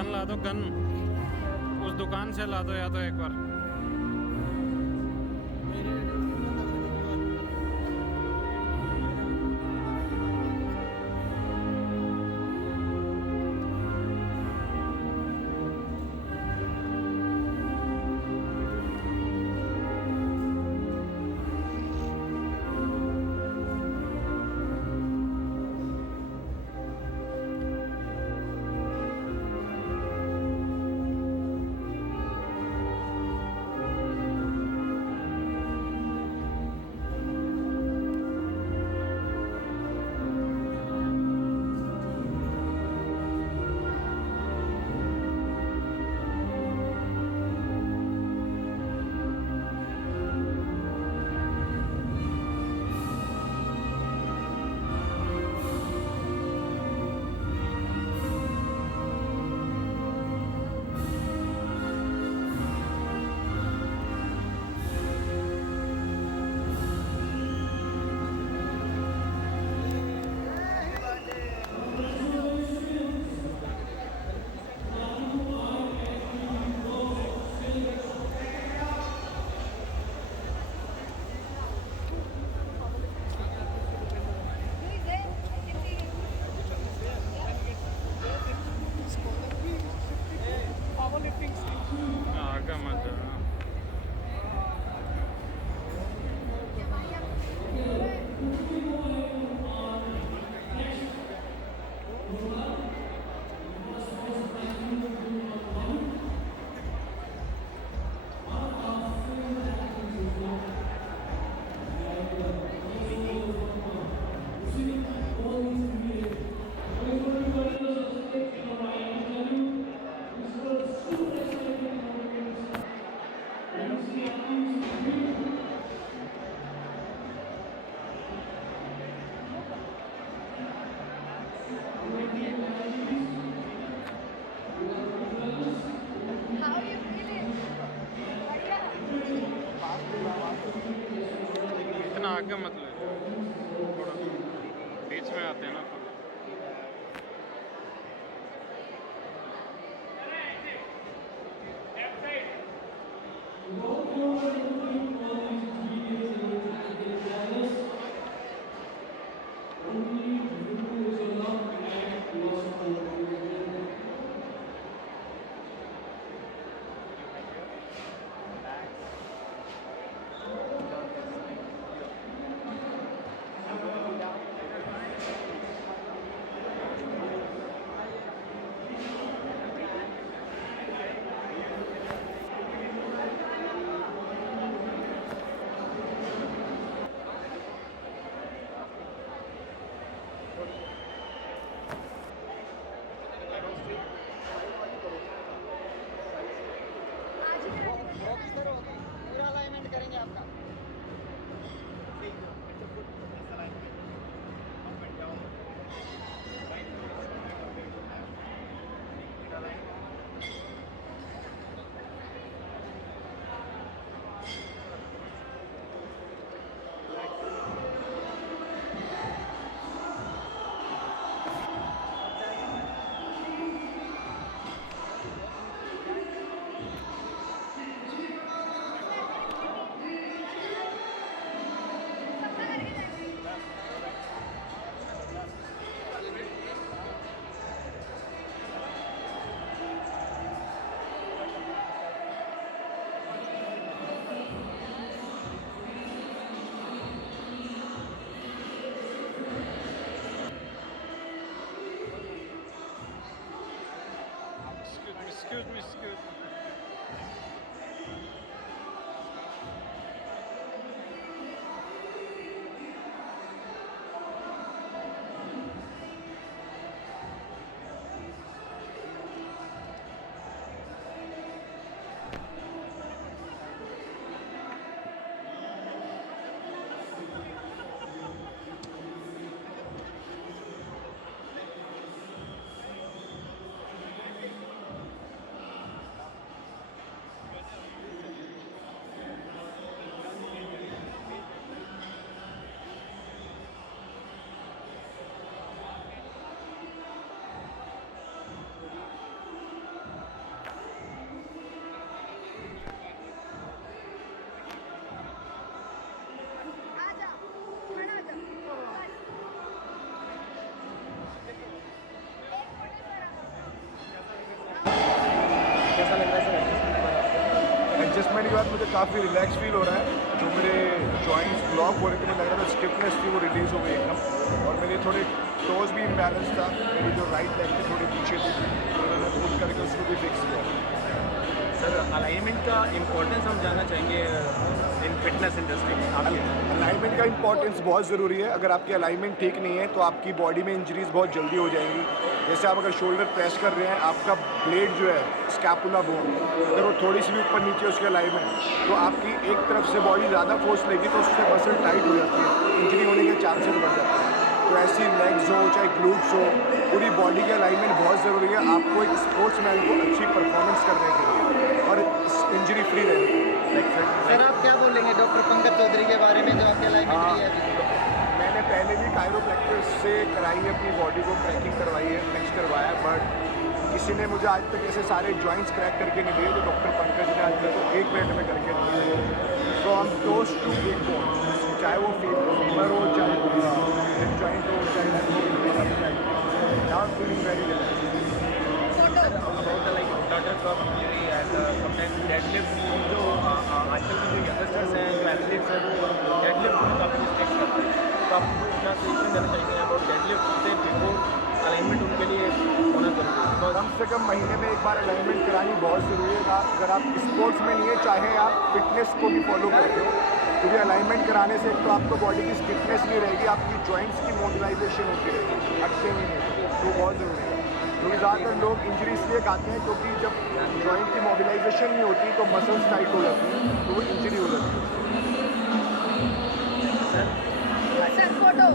गन ला दो गन, उस दुकान से ला दो या तो एक बार। आगे मत जाओ। इतना आगे मत ले, थोड़ा बीच में आते हैं ना। पूरा अलाइनमेंट करेंगे आपका। Excuse me, excuse me. बाद मुझे काफ़ी रिलैक्स फील हो रहा है। जो मेरे जॉइंट्स ब्लॉक हो रहे थे, मुझे लग रहा था स्टिफनेस थी वो रिलीज़ हो गई एकदम। और मेरे थोड़े टोज भी इम्बैलेंस था, मेरी जो राइट लेग थी थोड़ी पीछे थी, तो मैंने पुल करके उसको भी फिक्स किया। सर अलाइनमेंट का इम्पोर्टेंस हम जानना चाहेंगे इन फिटनेस इंडस्ट्री में आपके। अलाइनमेंट का इंपॉर्टेंस बहुत ज़रूरी है। अगर आपकी अलाइनमेंट ठीक नहीं है तो आपकी बॉडी में इंजरीज बहुत जल्दी हो जाएंगी। जैसे आप अगर शोल्डर प्रेस कर रहे हैं, आपका ब्लेड जो है स्कैपुला बोन, अगर वो थोड़ी सी भी ऊपर नीचे उसकी अलाइनमेंट, तो आपकी एक तरफ से बॉडी ज़्यादा फोर्स लेगी तो उससे मसल टाइट हो जाती है, इंजरी होने के चांसेस बढ़ जाते हैं। तो ऐसी लेग्स हो चाहे ग्लूट्स हो, पूरी बॉडी की अलाइनमेंट बहुत ज़रूरी है आपको एक स्पोर्ट्समैन को अच्छी परफॉर्मेंस करने के लिए और इंजरी फ्री रहने के लिए। सर आप क्या बोलेंगे डॉक्टर पंकज चौधरी के बारे में जो आपकी अलाइनमेंट हुई है अभी? मैंने पहले भी कायरोप्रैक्टिस से कराई है, अपनी बॉडी को क्रैकिंग करवाई है, फिक्स करवाया, बट किसी ने मुझे आज तक ऐसे सारे जॉइंट्स क्रैक करके नहीं दिए जो डॉक्टर पंकज ने आज तक तो 1 मिनट में करके दिए। So I am close to big bone, चाहे वो फीमर हो, चाहे हिप जॉइंट हो, चाहे now feeling very relax. About the like daughters of injury and sometimes deadlift, जो आजकल के जो यंगस्टर्स हैं, जो एथलीट्स हैं, वो डेडलिफ्ट में काफ़ी मिस्टेक्स करते हैं। तो आप क्या सजेशन देना चाहेंगे अबाउट डेडलिफ्ट से बिफोर अलाइनमेंट उनके लिए होना ज़रूरी है? बिकॉज कम से कम महीने में एक बार अलाइनमेंट करानी बहुत ज़रूरी है। अगर आप स्पोर्ट्स में नहीं है, चाहे आप फिटनेस को भी फॉलो करते हो, क्योंकि अलाइनमेंट कराने से एक तो आपको बॉडी की स्टिफनेस नहीं रहेगी, आपकी जॉइंट्स की मोबिलाइजेशन होती रहेगी, अटके नहीं, तो बहुत ज़रूरी है। क्योंकि ज़्यादातर लोग इंजरी इसलिए खाते हैं क्योंकि जब जॉइंट की मोबिलाइजेशन नहीं होती तो मसल्स टाइट हो जाती हैं, तो वो इंजरी हो जाती है। Sir sir photo